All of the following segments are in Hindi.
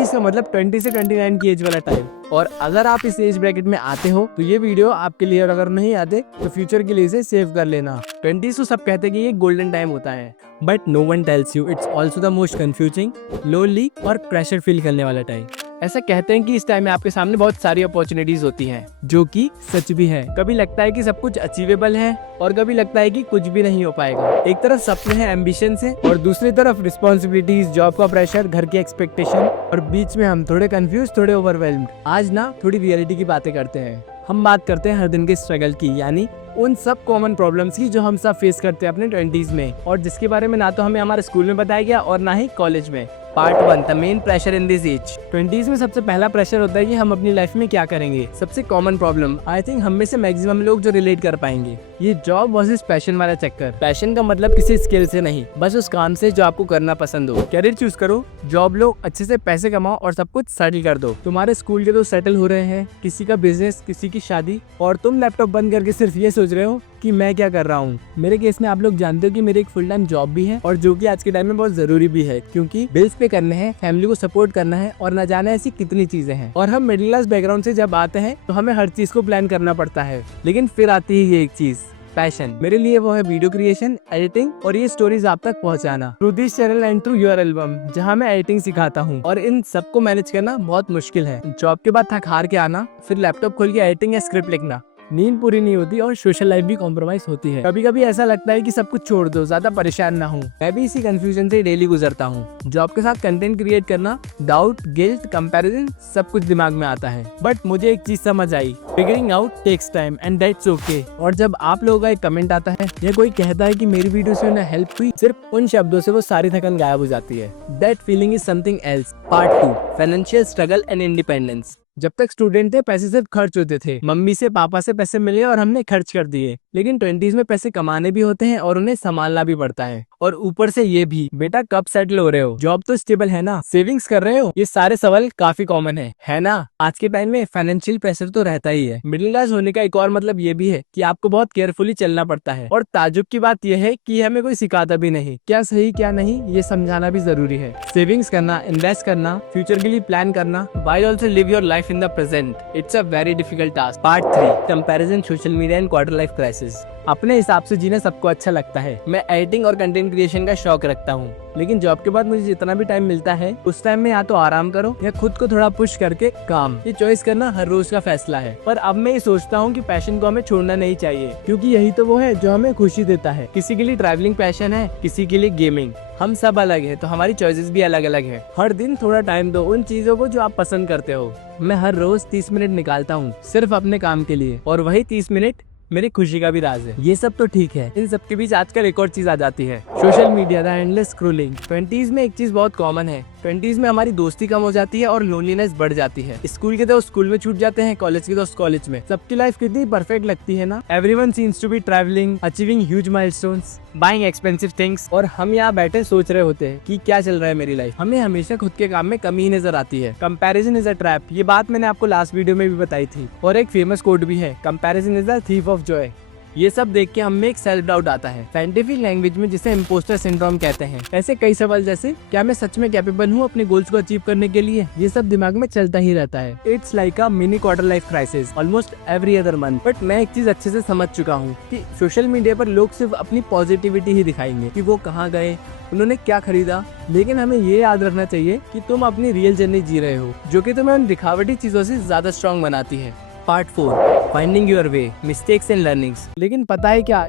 20 का मतलब 20 से 29 की एज वाला टाइम। और अगर आप इस एज ब्रैकेट में आते हो तो ये वीडियो आपके लिए, और अगर नहीं आते तो फ्यूचर के लिए इसे सेव कर लेना। 20 तो सब कहते हैं कि ये गोल्डन टाइम होता है, but no one tells you it's also the most confusing, lonely और प्रेशर फील करने वाला टाइम। ऐसा कहते हैं कि इस टाइम में आपके सामने बहुत सारी अपॉर्चुनिटीज होती हैं, जो कि सच भी है। कभी लगता है कि सब कुछ अचीवेबल है और कभी लगता है कि कुछ भी नहीं हो पाएगा। एक तरफ सपने हैं, एम्बिशन है, और दूसरी तरफ रिस्पॉन्सिबिलिटीज, जॉब का प्रेशर, घर की एक्सपेक्टेशन, और बीच में हम थोड़े कंफ्यूज, थोड़े ओवरवेल्म्ड। आज ना थोड़ी रियलिटी की बातें करते हैं। हम बात करते हैं हर दिन के स्ट्रगल की, यानी उन सब कॉमन प्रॉब्लम्स की जो हम सब फेस करते हैं अपने 20s में, और जिसके बारे में ना तो हमें हमारे स्कूल में बताया गया और ना ही कॉलेज में। Part 1, the main pressure in this age. 20s में सबसे पहला प्रेशर होता है कि हम अपनी लाइफ में क्या करेंगे। सबसे कॉमन प्रॉब्लम, आई थिंक हम में से मैक्सिमम लोग जो रिलेट कर पाएंगे, ये जॉब वर्सेस पैशन वाला चक्कर। पैशन का मतलब किसी स्किल से नहीं, बस उस काम से जो आपको करना पसंद हो। कैरियर चूज करो, जॉब लो, अच्छे से पैसे कमाओ और सब कुछ सेटल कर दो। तुम्हारे स्कूल के दोस्त सेटल हो रहे हैं, किसी का बिजनेस, किसी की शादी, और तुम लैपटॉप बंद करके सिर्फ ये सोच रहे हो कि मैं क्या कर रहा हूँ। मेरे केस में आप लोग जानते हो कि मेरी एक फुल टाइम जॉब भी है, और जो कि आज के टाइम में बहुत जरूरी भी है, क्योंकि बिल्स पे करने हैं, फैमिली को सपोर्ट करना है, और न जाने ऐसी कितनी चीजें हैं। और हम मिडिल क्लास बैकग्राउंड से जब आते हैं तो हमें हर चीज को प्लान करना पड़ता है। लेकिन फिर आती है ये एक चीज, पैशन। मेरे लिए वो है वीडियो क्रिएशन, एडिटिंग और ये स्टोरीज आप तक पहुंचाना through this channel and through your album, जहां मैं एडिटिंग सिखाता हूं। और इन सबको मैनेज करना बहुत मुश्किल है। जॉब के बाद थक हार के आना, फिर लैपटॉप खोल के एडिटिंग या स्क्रिप्ट लिखना, नींद पूरी नहीं होती और सोशल लाइफ भी कॉम्प्रोमाइज होती है। कभी कभी ऐसा लगता है कि सब कुछ छोड़ दो, ज्यादा परेशान ना हूँ। मैं भी इसी कंफ्यूजन से डेली गुजरता हूँ। जॉब के साथ कंटेंट क्रिएट करना, डाउट, गिल्ट, कंपैरिजन, सब कुछ दिमाग में आता है। बट मुझे एक चीज समझ आई, figuring out takes time and that's okay. और जब आप लोगों का एक कमेंट आता है या कोई कहता है कि मेरी वीडियो से उन्हें हेल्प हुई, सिर्फ उन शब्दों से वो सारी थकन गायब हो जाती है। That feeling is something else. Part 2, financial struggle and independence. जब तक स्टूडेंट थे पैसे सिर्फ खर्च होते थे, मम्मी से पापा से पैसे मिले और हमने खर्च कर दिए। लेकिन 20s में पैसे कमाने भी होते हैं और उन्हें संभालना भी पड़ता है। और ऊपर से ये भी, बेटा कब सेटल हो रहे हो, जॉब तो स्टेबल है ना, सेविंग्स कर रहे हो, ये सारे सवाल काफी कॉमन है ना। आज के टाइम में फाइनेंशियल प्रेशर तो रहता ही है। मिडिल क्लास होने का एक और मतलब ये भी है कि आपको बहुत केयरफुली चलना पड़ता है। और ताजुब की बात यह है कि हमें कोई सिखाता भी नहीं, क्या सही क्या नहीं ये समझाना भी जरूरी है। सेविंग्स करना, इन्वेस्ट करना, फ्यूचर के लिए प्लान करना, while also live your life in the present, it's a very difficult task. Part 3, comparison, social media and quarter life crisis. अपने हिसाब से जीना सबको अच्छा लगता है। मैं एडिटिंग और कंटेंट क्रिएशन का शौक रखता हूँ, लेकिन जॉब के बाद मुझे जितना भी टाइम मिलता है उस टाइम में या तो आराम करो या खुद को थोड़ा पुश करके काम। ये चॉइस करना हर रोज का फैसला है। पर अब मैं ये सोचता हूँ कि पैशन को हमें छोड़ना नहीं चाहिए, क्योंकि यही तो वो है जो हमें खुशी देता है। किसी के लिए ट्रैवलिंग पैशन है, किसी के लिए गेमिंग। हम सब अलग है तो हमारी चॉइसेस भी अलग अलग है। हर दिन थोड़ा टाइम दो उन चीजों को जो आप पसंद करते हो। मैं हर रोज 30 मिनट निकालता हूँ सिर्फ अपने काम के लिए, और वही 30 मिनट मेरी खुशी का भी राज है। ये सब तो ठीक है, इन सब के बीच आजकल एक और चीज आ जाती है, social media, the endless scrolling. 20s में एक चीज बहुत कॉमन है, 20s में हमारी दोस्ती कम हो जाती है और लोनलीनेस बढ़ जाती है। स्कूल के दोस्त स्कूल में छूट जाते हैं, कॉलेज के दोस्त कॉलेज में। सबकी लाइफ कितनी परफेक्ट लगती है ना। Everyone seems to be travelling, achieving huge milestones, buying expensive things, और हम यहाँ बैठे सोच रहे होते हैं कि क्या चल रहा है मेरी लाइफ। हमें हमेशा खुद के काम में कमी ही नजर आती है। कंपैरिजन इज अ ट्रैप, ये बात मैंने आपको लास्ट वीडियो में भी बताई थी। और एक फेमस कोट भी है, comparison is the thief of Joy. ये सब देख के हमें एक सेल्फ डाउट आता है, साइंटिफिक लैंग्वेज में जिसे इम्पोस्टर सिंड्रोम कहते हैं। ऐसे कई सवाल जैसे, क्या मैं सच में कैपेबल हूँ अपने गोल्स को अचीव करने के लिए, ये सब दिमाग में चलता ही रहता है। It's like a mini quarter life crisis almost every other month. But मैं एक चीज अच्छे से समझ चुका हूँ कि सोशल मीडिया पर लोग सिर्फ अपनी पॉजिटिविटी ही दिखाएंगे कि वो कहाँ गए, उन्होंने क्या खरीदा। लेकिन हमें ये याद रखना चाहिए कि तुम अपनी रियल जर्नी जी रहे हो, जो कि तुम्हें उन दिखावटी चीजों से ज्यादा स्ट्रॉन्ग बनाती है। Part 4, finding your way, mistakes and learnings. लेकिन पता है क्या,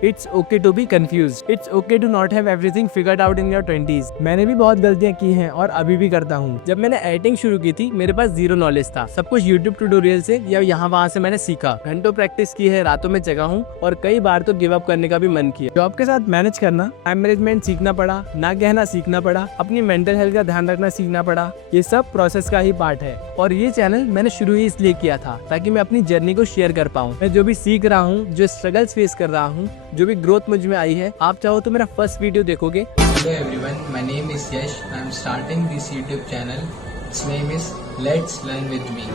It's okay to be confused. It's okay to not have everything figured out in your 20s. मैंने भी बहुत गलतियाँ की हैं और अभी भी करता हूँ। जब मैंने एडिटिंग शुरू की थी मेरे पास जीरो नॉलेज था। सब कुछ यूट्यूब ट्यूटोरियल से या यहाँ वहाँ से मैंने सीखा। घंटों प्रैक्टिस की है, रातों में जगा हूँ और कई बार तो गिव अप करने का भी मन किया। जॉब के साथ मैनेज करना, टाइम मैनेजमेंट सीखना पड़ा, ना कहना सीखना पड़ा, अपनी मेंटल हेल्थ का ध्यान रखना सीखना पड़ा। ये सब प्रोसेस का ही पार्ट है। और ये चैनल मैंने शुरू ही इसलिए किया था ताकि मैं अपनी जर्नी को शेयर कर पाऊँ। मैं जो भी सीख रहा हूँ, जो स्ट्रगल्स फेस कर रहा हूँ, जो भी ग्रोथ मुझ में आई है, आप चाहो तो मेरा फर्स्ट वीडियो देखोगे। Hello everyone, my name is Yash. I am starting this YouTube channel. Its name is Let's Learn with Me.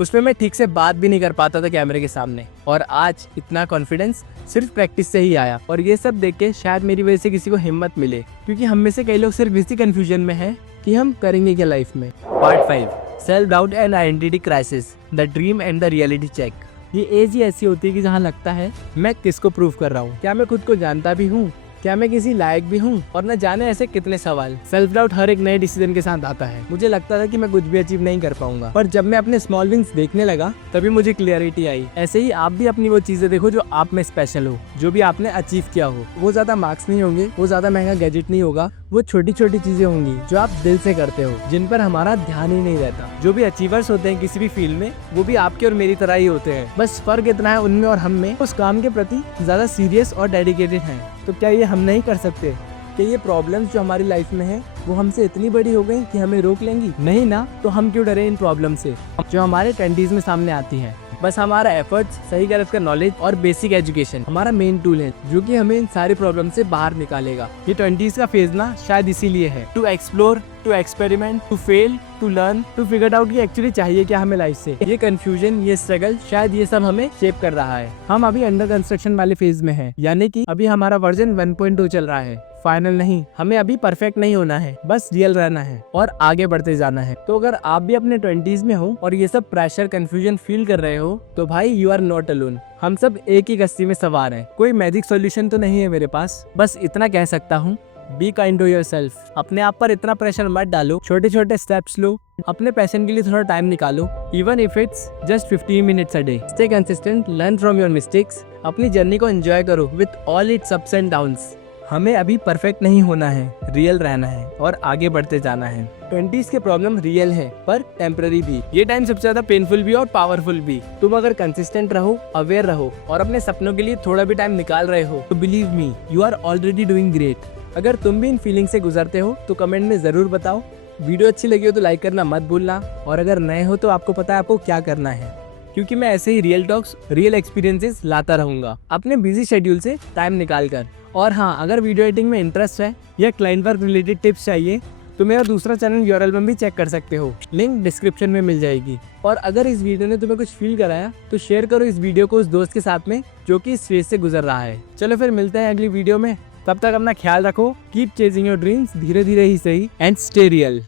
उसमें मैं ठीक से बात भी नहीं कर पाता था कैमरे के सामने, और आज इतना कॉन्फिडेंस सिर्फ प्रैक्टिस से ही आया। और ये सब देख के शायद मेरी वजह से किसी को हिम्मत मिले, क्योंकि हम में से कई लोग सिर्फ इसी कंफ्यूजन में हैं कि हम करेंगे क्या लाइफ में। Part 5, self doubt and identity crisis, the dream and the reality check. ये एज ही ऐसी होती है कि जहाँ लगता है मैं किसको प्रूव कर रहा हूँ, क्या मैं खुद को जानता भी हूँ, क्या मैं किसी लायक भी हूँ, और न जाने ऐसे कितने सवाल। सेल्फ डाउट हर एक नए डिसीजन के साथ आता है। मुझे लगता था कि मैं कुछ भी अचीव नहीं कर पाऊंगा, पर जब मैं अपने स्मॉल विंग्स देखने लगा तभी मुझे क्लियरिटी आई। ऐसे ही आप भी अपनी वो चीजें देखो जो आप में स्पेशल हो, जो भी आपने अचीव किया हो। वो ज्यादा मार्क्स नहीं होंगे, वो ज्यादा महंगा गैजेट नहीं होगा, वो छोटी छोटी चीजें होंगी जो आप दिल से करते हो, जिन पर हमारा ध्यान ही नहीं रहता। जो भी अचीवर्स होते हैं किसी भी फील्ड में, वो भी आपके और मेरी तरह ही होते हैं। बस फर्क इतना है उनमें और हम में, उस काम के प्रति ज्यादा सीरियस और डेडिकेटेड हैं। तो क्या ये हम नहीं कर सकते? कि ये प्रॉब्लम्स जो हमारी लाइफ में है वो हमसे इतनी बड़ी हो गई कि हमें रोक लेंगी? नहीं ना, तो हम क्यों डरे इन प्रॉब्लम से जो हमारे 20s में सामने आती हैं। बस हमारा एफर्ट्स, सही गलत का नॉलेज और बेसिक एजुकेशन हमारा मेन टूल है जो कि हमें इन सारी प्रॉब्लम से बाहर निकालेगा। ये 20s का फेज ना शायद इसीलिए है, to explore, to experiment, to fail, to learn, to figure out कि एक्चुअली चाहिए क्या हमें लाइफ से। ये कंफ्यूजन, ये स्ट्रगल, शायद ये सब हमें शेप कर रहा है। हम अभी अंडर कंस्ट्रक्शन वाले फेज में हैं, यानी कि अभी हमारा वर्जन 1.2 चल रहा है, फाइनल नहीं। हमें अभी परफेक्ट नहीं होना है, बस रियल रहना है और आगे बढ़ते जाना है। तो अगर आप भी अपने 20s में हो और ये सब प्रेशर, कंफ्यूजन फील कर रहे हो, तो भाई यू आर नॉट अलोन। हम सब एक ही कश्ती में सवार हैं। कोई मैजिक सॉल्यूशन तो नहीं है मेरे पास, बस इतना कह सकता हूँ, बी काइंड टू योरसेल्फ। अपने आप पर इतना प्रेशर मत डालो, छोटे छोटे स्टेप्स लो, अपने पैशन के लिए थोड़ा टाइम निकालो, even if it's just 15 minutes a day. Stay consistent, learn from your mistakes, अपनी जर्नी को एंजॉय करो with all it's ups and downs. हमें अभी परफेक्ट नहीं होना है, रियल रहना है और आगे बढ़ते जाना है। 20s के प्रॉब्लम रियल है पर टेम्पररी भी। ये टाइम सबसे ज्यादा पेनफुल भी और पावरफुल भी। तुम अगर कंसिस्टेंट रहो, अवेयर रहो और अपने सपनों के लिए थोड़ा भी टाइम निकाल रहे हो, तो believe me, you are already doing great. अगर तुम भी इन फीलिंग से गुजरते हो तो कमेंट में जरूर बताओ। वीडियो अच्छी लगी हो तो लाइक करना मत भूलना, और अगर नए हो तो आपको पता है आपको क्या करना है, क्योंकि मैं ऐसे ही रियल टॉक्स, रियल एक्सपीरियंसेस लाता रहूंगा अपने बिजी शेड्यूल से टाइम निकाल कर। और हाँ, अगर वीडियो एडिटिंग में इंटरेस्ट है या क्लाइंट वर्क रिलेटेड टिप्स चाहिए तो मेरा दूसरा चैनल योर एल्बम भी चेक कर सकते हो, लिंक डिस्क्रिप्शन में मिल जाएगी। और अगर इस वीडियो ने तुम्हें कुछ फील कराया तो शेयर करो इस वीडियो को उस दोस्त के साथ में जो कि इस फेज से गुजर रहा है। चलो फिर मिलते हैं अगली वीडियो में, तब तक अपना ख्याल रखो, कीप चेजिंग योर ड्रीम्स, धीरे धीरे ही सही, एंड स्टे रियल।